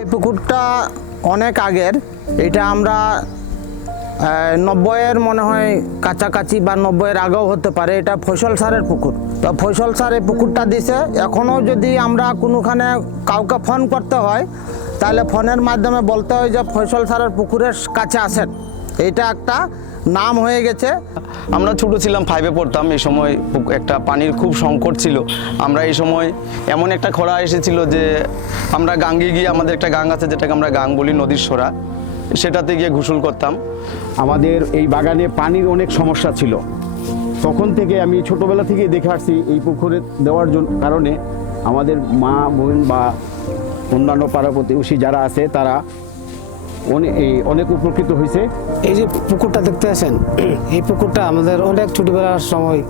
এই পুকুরটা অনেক আগের, এটা আমরা 90-এর মনে হয় কাছাকাছি বা 90-এর আগেও হতে পারে। এটা ফয়সল স্যারের পুকুর। তো ফয়সল স্যার এই পুকুরটা দিছে। এখনও যদি আমরা কোনোখানে কাউকে ফোন করতে হয় তাহলে ফোনের মাধ্যমে বলতে হয় যে ফয়সল স্যারের পুকুরের কাছে আসেন। এটা একটা নাম হয়ে গেছে। আমরা ছোট ছিলাম, 5-এ পড়তাম, এই সময় একটা পানির খুব সংকট ছিল। আমরা এই সময় এমন একটা খরা এসেছিল যে আমরা গাঙ্গে গিয়ে, আমাদের একটা গাং আছে যেটাকে আমরা গাং বলি, নদীর সরা, সেটাতে গিয়ে গোসল করতাম। আমাদের এই বাগানে পানির অনেক সমস্যা ছিল। তখন থেকে আমি ছোটোবেলা থেকেই দেখে আসছি এই পুকুরে দেওয়ার কারণে আমাদের মা বোন বা অন্যান্য পাড়া প্রতিবেশী যারা আছে তারা অনেক উপকৃত হয়েছে। এই যে পুকুরটা দেখতে আছেন, এই পুকুরটা আমাদের অনেক ছোটবেলার সময়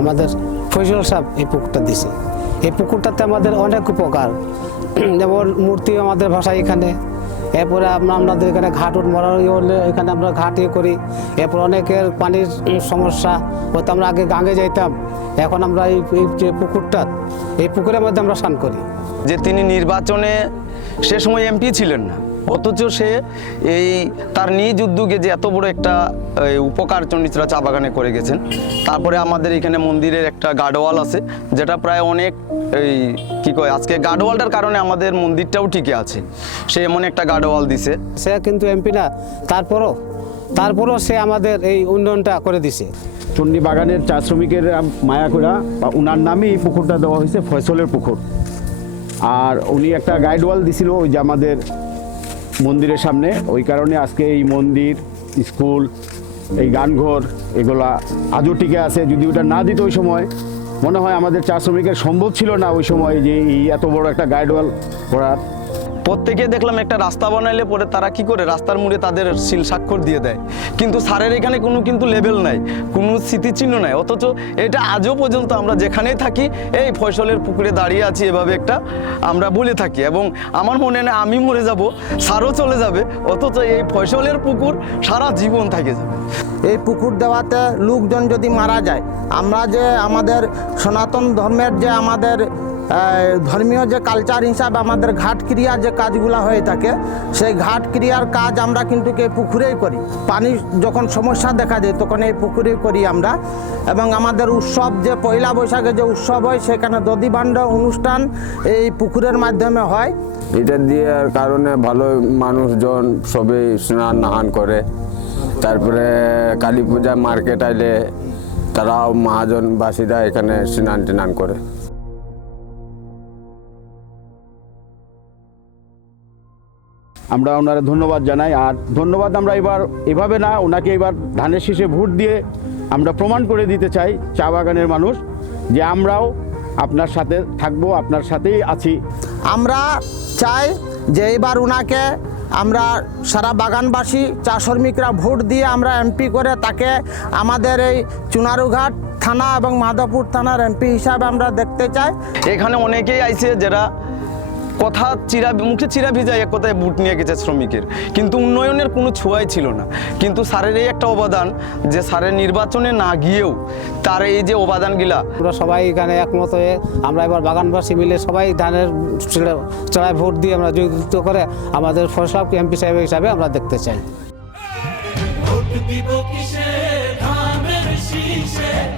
আমাদের ফয়সল সাহেব এই পুকুরটা দিছে। এই পুকুরটাতে আমাদের অনেক উপকার, যেমন মূর্তি আমাদের ভাষায় এখানে, এরপরে আমাদের এখানে ঘাটুট মরা হলে এখানে আমরা ঘাট করি। এরপর অনেকের পানির সমস্যা হয়তো, আমরা আগে গাঙ্গে যাইতাম, এখন আমরা এই যে পুকুরটা, এই পুকুরের মধ্যে আমরা স্নান করি। যে তিনি নির্বাচনে সে সময় এমপি ছিলেন না, অথচ সে তার নিজ উদ্যোগে যে এত বড় একটা উপকার চন্ডিচড়া চা বাগানে করে গেছেন। তারপরে আমাদের এখানে মন্দিরের একটা গার্ডওয়াল আছে, যেটা প্রায় অনেক আজকে গার্ডওয়ালটার কারণে আমাদের মন্দিরটাও টিকে আছে। সে এমন একটা গার্ডওয়াল দিছে। সে কিন্তু এমপি না, তারপরও সে আমাদের এই উন্নয়নটা করে দিছে। চণ্ডী বাগানের চা শ্রমিকের মায়া করা বা উনার নামে এই পুকুরটা দেওয়া হয়েছে ফয়সলের পুকুর। আর উনি একটা গাইডওয়াল দিছিল ওই যে আমাদের মন্দিরের সামনে, ওই কারণে আজকে এই মন্দির, স্কুল, এই গানঘর এগুলা আজও টিকে আছে। যদি ওটা না দিত ওই সময়, মনে হয় আমাদের চা শ্রমিকের সম্ভব ছিল না ওই সময় যে এই এত বড় একটা গাইডওয়াল করার। প্রত্যেকে দেখলাম একটা রাস্তা বানাইলে পরে তারা কি করে রাস্তার মুড়ে তাদের শিল স্বাক্ষর দিয়ে দেয়, কিন্তু স্যারের এখানে কোনো লেবেল নাই, কোনো স্মৃতিচিহ্ন নাই। অথচ এটা আজও পর্যন্ত আমরা যেখানেই থাকি এই ফয়সলের পুকুরে দাঁড়িয়ে আছি এভাবে একটা আমরা বলে থাকি। এবং আমার মনে হয় আমি মরে যাব, স্যারও চলে যাবে, অথচ এই ফয়সলের পুকুর সারা জীবন থেকে যাবে। এই পুকুর দেওয়াতে লোকজন যদি মারা যায়, আমরা যে আমাদের সনাতন ধর্মের যে আমাদের ধর্মীয় যে কালচার হিসাবে আমাদের ঘাট ক্রিয়া যে কাজগুলো হয়ে থাকে, সেই ঘাট ক্রিয়ার কাজ আমরা কিন্তু এই পুকুরেই করি। পানি যখন সমস্যা দেখা যায় তখন এই পুকুরেই করি আমরা। এবং আমাদের উৎসব যে পয়লা বৈশাখে যে উৎসব হয়, সেখানে দধিবান্ড অনুষ্ঠান এই পুকুরের মাধ্যমে হয়। এটা দেওয়ার কারণে ভালো মানুষজন সবে স্নান নাহান করে। তারপরে কালী পূজা মার্কেট আইলে তারাও মহাজনবাসীরা এখানে স্নান টান করে। আমরা ওনারা ধন্যবাদ জানাই। আর ধন্যবাদ আমরা এবার এভাবে না, ওনাকে এবার ধানের শীষে ভোট দিয়ে আমরা প্রমাণ করে দিতে চাই চা বাগানের মানুষ যে আমরাও আপনার সাথে থাকবো, আপনার সাথেই আছি। আমরা চাই যে এবার ওনাকে আমরা সারা বাগানবাসী চা শ্রমিকরা ভোট দিয়ে আমরা এমপি করে তাকে আমাদের এই চুনারুঘাট থানা এবং মাধবপুর থানার এমপি হিসাবে আমরা দেখতে চাই। এখানে অনেকেই আইছে যারা কথা মুখে চিরা ভিজায় এক কথায় বুট নিয়ে গেছে শ্রমিকের, কিন্তু উন্নয়নের কোনো ছোঁয়াই ছিল না। কিন্তু স্যারের এই একটা অবদান, যে স্যারের নির্বাচনে না গিয়েও তার এই যে অবদানগুলা, আমরা সবাই এখানে একমত হয়ে আমরা এবার বাগানবাসী মিলে সবাই ধানের চড়ায় ভোট দিয়ে আমরা যুক্ত করে আমাদের ফয়সল এমপি সাহেব হিসাবে আমরা দেখতে চাই।